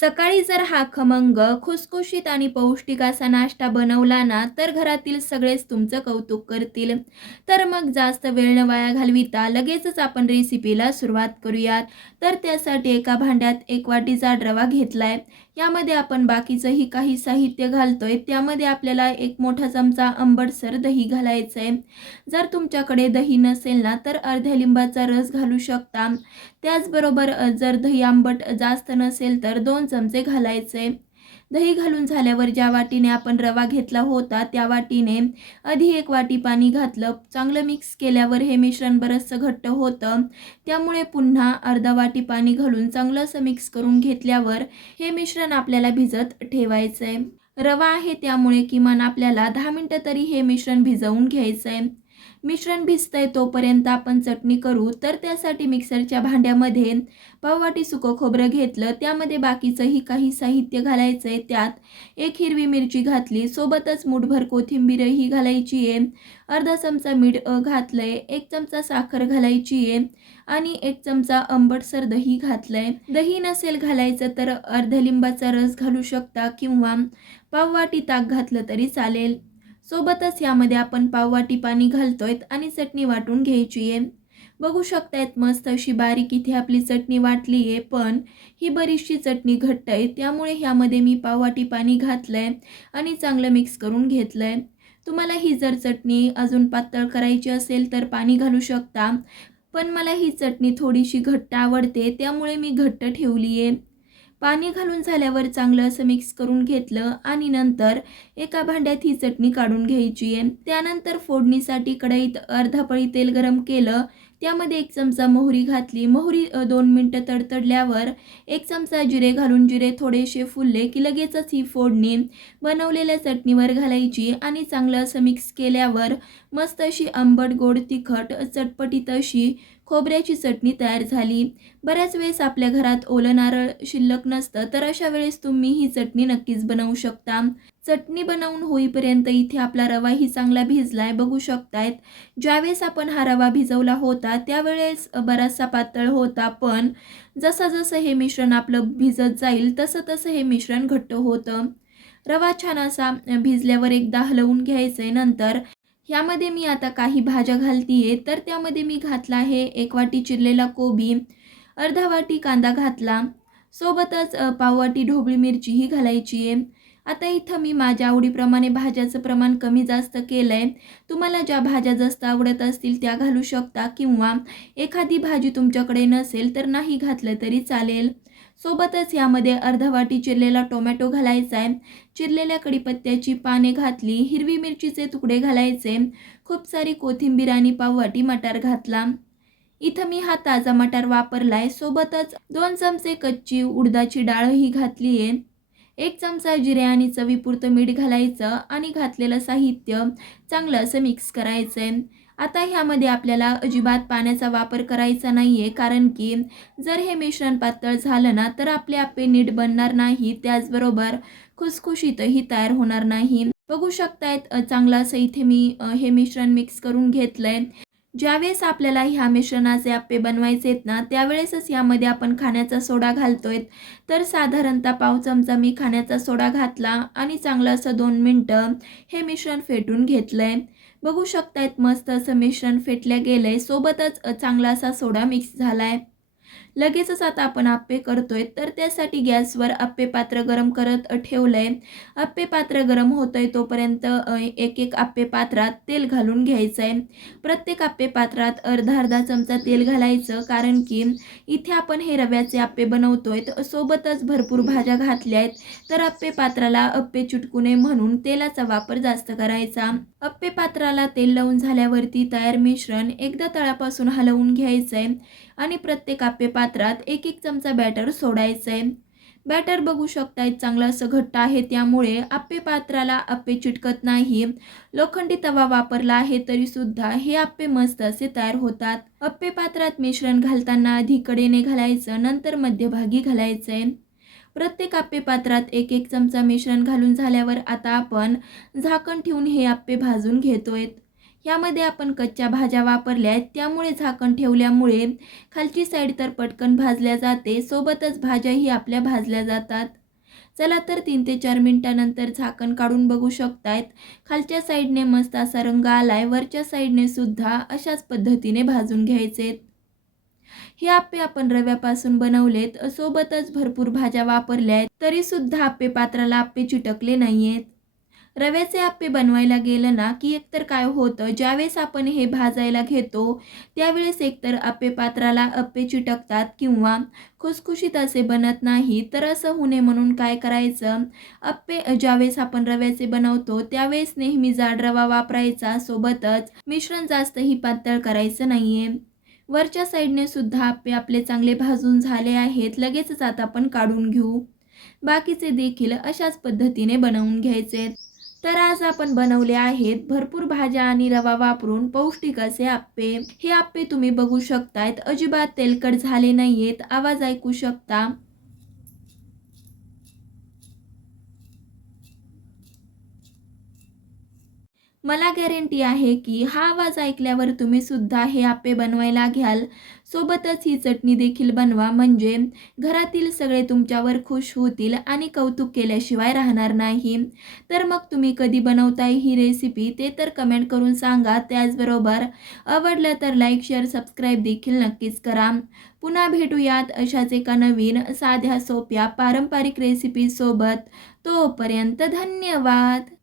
सकाळी जर हा खमंग खुसखुशीत आणि पौष्टिक असा नाश्ता बनवला ना तर घरातील सगळेच तुमचं कौतुक करतील. तर मग जास्त वेळ न वाया घालविता लगेचच आपण रेसिपीला सुरुवात करूयात. तर त्यासाठी एका भांड्यात एक वाटीचा रवा घेतलाय. यामध्ये आपण बाकीचंही काही साहित्य घालतोय. त्यामध्ये आपल्याला एक मोठा चमचा आंबटसर दही घालायचं आहे जर तुमच्याकडे दही नसेल ना तर अर्ध्या लिंबाचा रस घालू शकता. त्याचबरोबर जर दही आंबट जास्त नसेल तर दोन चमचे घालायचे दही घालून झाल्यावर ज्या वाटीने आपण रवा घेतला होता त्या वाटीने आधी एक वाटी पाणी घातलं. चांगलं मिक्स केल्यावर हे मिश्रण बरंचसं घट्ट होतं. त्यामुळे पुन्हा अर्धा वाटी पाणी घालून चांगलं असं मिक्स करून घेतल्यावर हे मिश्रण आपल्याला भिजत ठेवायचं आहे रवा आहे त्यामुळे किमान आपल्याला दहा मिनटं तरी हे मिश्रण भिजवून घ्यायचं आहे मिश्रण भिजतंय तोपर्यंत आपण चटणी करू. तर त्यासाठी मिक्सरच्या भांड्यामध्ये पाववाटी सुकं खोबरं घेतलं. त्यामध्ये बाकीचंही काही साहित्य घालायचं आहे त्यात एक हिरवी मिरची घातली. सोबतच मुठभर कोथिंबीरही घालायची आहे अर्धा चमचा मीठ घातलंय. एक चमचा साखर घालायची आहे आणि एक चमचा आंबटसर दही घातलंय. दही नसेल घालायचं तर अर्ध लिंबाचा रस घालू शकता किंवा पाववाटी ताक घातलं तरी चालेल. सोबतच यामध्ये आपण पाववाटी पाणी घालतोय आणि चटणी वाटून घ्यायची आहे. बघू शकतायत मस्त अशी बारीक इथे आपली चटणी वाटली आहे पण ही बरीचशी चटणी घट्ट आहे त्यामुळे ह्यामध्ये मी पाववाटी पाणी घातलं आहे आणि चांगलं मिक्स करून घेतलं आहे तुम्हाला ही जर चटणी अजून पातळ करायची असेल तर पाणी घालू शकता पण मला ही चटणी थोडीशी घट्ट आवडते त्यामुळे मी घट्ट ठेवली आहे. पाणी घालून झाल्यावर चांगलं असं मिक्स करून घेतलं आणि नंतर एका भांड्यात ही चटणी काढून घ्यायची आहे. त्यानंतर फोडणीसाठी कढईत अर्धा पळी तेल गरम केलं. त्यामध्ये एक चमचा मोहरी घातली. मोहरी दोन मिनटं तडतडल्यावर एक चमचा जिरे घालून जिरे थोडेसे फुलले की लगेचच ही फोडणी बनवलेल्या चटणीवर घालायची आणि चांगलं असं मिक्स केल्यावर मस्त अशी आंबट गोड तिखट चटपटीत अशी खोबऱ्याची चटणी तयार झाली. बऱ्याच वेळेस आपल्या घरात ओलं नारळ शिल्लक नसतं तर अशा वेळेस तुम्ही ही चटणी नक्कीच बनवू शकता. चटणी बनवून होईपर्यंत इथे आपला रवाही चांगला भिजलाय बघू शकतायत. ज्यावेळेस आपण हा रवा भिजवला होता त्यावेळेस बराचसा पातळ होता पण जसं जसं हे मिश्रण आपलं भिजत जाईल तसं तसं हे मिश्रण घट्ट होतं. रवा छान असा भिजल्यावर एकदा हलवून घ्यायचं आहे नंतर ह्यामध्ये मी आता काही भाज्या घालतीये. तर त्यामध्ये मी घातला आहे एक वाटी चिरलेला कोबी अर्धा वाटी कांदा घातला. सोबतच पाववाटी ढोबळी मिरचीही घालायची आहे आता इथं मी माझ्या आवडीप्रमाणे भाज्याचं प्रमाण कमी जास्त केलं आहे तुम्हाला ज्या भाज्या जास्त आवडत असतील त्या घालू शकता किंवा एखादी भाजी तुमच्याकडे नसेल तर नाही घातलं तरी चालेल. सोबतच यामध्ये अर्धा वाटी चिरलेला टोमॅटो घालायचा आहे. चिरलेल्या कढीपत्त्याची पाने घातली हिरवी मिरचीचे तुकडे घालायचे खूप सारी कोथिंबीर आणि पाववाटी मटार घातला. इथं मी हा ताजा मटार वापरलाय. सोबतच दोन चमचे कच्ची उडदाची डाळही घातली आहे. एक चमचा जिरे आणि चवीपुरतं मीठ घालायचं आणि घातलेलं साहित्य चांगलं असं मिक्स करायचं आहे आता ह्यामध्ये आपल्याला अजिबात पाण्याचा वापर करायचा नाही आहे कारण की जर हे मिश्रण पातळ झालं ना तर आपले आप्पे नीट बनणार नाही त्याचबरोबर खुसखुशीतही तयार होणार नाही. बघू शकतायत अ, चांगलं असं इथे मी हे मिश्रण मिक्स करून घेतलंय. ज्यावेळेस आपल्याला ह्या मिश्रणाचे आप्पे बनवायचे आहेत ना त्यावेळेसच यामध्ये आपण खाण्याचा सोडा घालतोय तर साधारणतः पाव चमचा मी खाण्याचा सोडा घातला आणि चांगलं असं दोन मिनटं हे मिश्रण फेटून घेतलंय. बघू शकतायत मस्त असं मिश्रण फेटल्या गेलंय. सोबतच चांगला असा सोडा मिक्स झालाय. लगेचच आता आपण आप्पे करतोय. तर त्यासाठी गॅसवर आप्पे पात्र गरम करत ठेवलं ठेवलंय. आप्पे पात्र गरम होतंय तोपर्यंत एक एक आप्पे पात्रात तेल घालून घ्यायचं आहे प्रत्येक आप्पे पात्रात अर्धा अर्धा चमचा तेल घालायचं कारण की इथे आपण हे रव्याचे आप्पे बनवतोय. सोबतच भरपूर भाज्या घातल्या आहेत. तर आप्पे पात्राला अप्पे चुटकू नये म्हणून तेलाचा वापर जास्त करायचा. अप्पे पात्राला तेल लावून झाल्यावरती तयार मिश्रण एकदा तळापासून हलवून घ्यायचं आहे आणि प्रत्येक आप्पे पात्र पात्रात एक एक चमचा बॅटर सोडायचं आहे बॅटर बघू शकताय चांगलं असं घट्ट आहे त्यामुळे आप्पे पात्राला आप्पे चिटकत नाही. लोखंडी तवा वापरला आहे तरी सुद्धा हे आप्पे मस्त असे तयार होतात. आप्पे पात्रात मिश्रण घालताना आधी कडेने घालायचं नंतर मध्यभागी घालायचं आहे प्रत्येक आप्पे पात्रात एक एक चमचा मिश्रण घालून झाल्यावर आता आपण झाकण ठेवून हे आप्पे भाजून घेतोय यामध्ये आपण कच्च्या भाज्या वापरल्या आहेत त्यामुळे झाकण ठेवल्यामुळे खालची साईड तर पटकन भाजल्या जाते सोबतच भाज्याही आपल्या भाजल्या जातात. चला तर तीन ते चार मिनटानंतर झाकण काढून बघू शकतायत. खालच्या साईडने मस्त असा रंग आलाय वरच्या साईडने सुद्धा अशाच पद्धतीने भाजून घ्यायचेत. हे आप्पे आपण रव्यापासून बनवलेत सोबतच भरपूर भाज्या वापरल्या आहेत तरी सुद्धा आप्पे पात्राला आप्पे चिटकले नाहीयेत. रव्याचे आप्पे बनवायला गेलं ना की एकतर काय होतं ज्यावेळेस आपण हे भाजायला घेतो त्यावेळेस एकतर आप्पे पात्राला अप्पे चिटकतात किंवा खुसखुशीत असे बनत नाही तर असं होऊ नये म्हणून काय करायचं? अप्पे ज्यावेळेस आपण रव्याचे बनवतो त्यावेळेस नेहमी जाड रवा वापरायचा सोबतच मिश्रण जास्तही पातळ करायचं नाहीये. वरच्या साईडने सुद्धा आप्पे आपले चांगले भाजून झाले आहेत लगेचच आता आपण काढून घेऊ. बाकीचे देखील अशाच पद्धतीने बनवून घ्यायचे. तर आज आपण बनवले आहेत भरपूर भाज्या आणि रवा वापरून पौष्टिक असे आप्पे. हे आप्पे तुम्ही बघू शकतायत. अजिबात तेलकट झाले नाहीयेत. आवाज ऐकू शकता. मला गॅरंटी आहे की हा आवाज ऐकल्यावर तुम्ही सुद्धा हे आप्पे बनवायला घ्याल. सोबतच ही चटणी देखील बनवा. म्हणजे घरातील सगळे तुमच्यावर खुश होतील आणि कौतुक केल्याशिवाय राहणार नाही. तर मग तुम्ही कधी बनवताय ही रेसिपी ते तर कमेंट करून सांगा. त्याचबरोबर आवडलं तर लाईक शेअर सबस्क्राईब देखील नक्कीच करा. पुन्हा भेटूयात अशाच एका नवीन साध्या सोप्या पारंपरिक रेसिपीसोबत तोपर्यंत धन्यवाद!